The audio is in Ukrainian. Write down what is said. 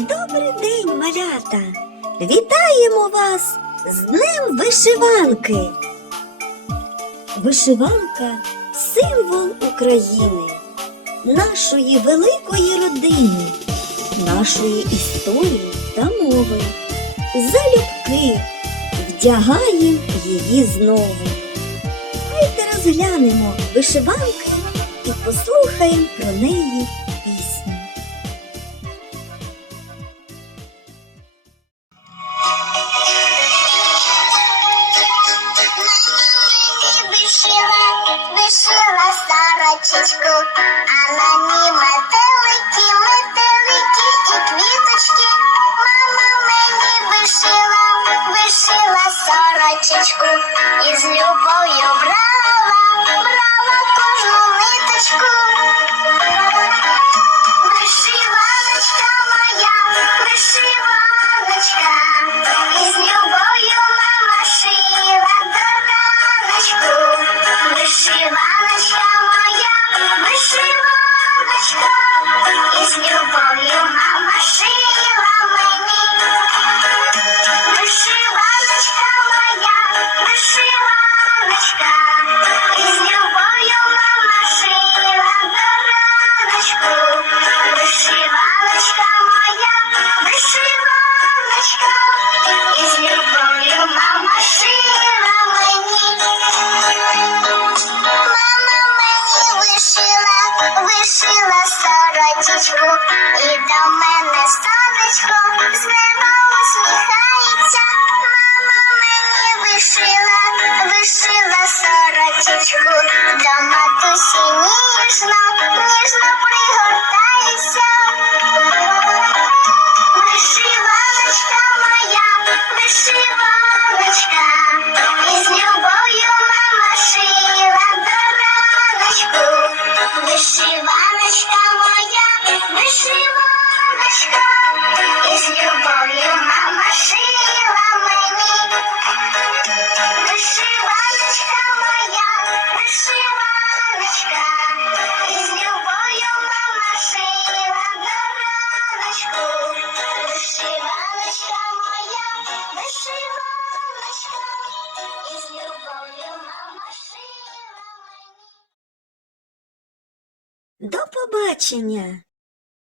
Добрий день, малята! Вітаємо вас з Днем вишиванки! Вишиванка символ України, нашої великої родини, нашої історії та мови. Залюбки вдягаєм її знову. Давайте розглянемо вишиванки і послухаємо про неї сорочечку, а на ній метелики, метелики і квіточки. Мама мені вишила, вишила сорочечку, і з любов'ю брала, вишила сорочечку, і до мене сонечко з неба усміхається. Мама мені вишила, вишила сорочечку, до матусі ніжно, ніжно пригортається. Вишиваночка моя, вишиваночка, вишиваночка, і з любов'ю мама шила мені. Вишиваночка моя, вишиваночка, і з любов'ю мама шила до раночку. Вишиваночка моя, вишиваночка, і з любов'ю мама шила мені. До побачення!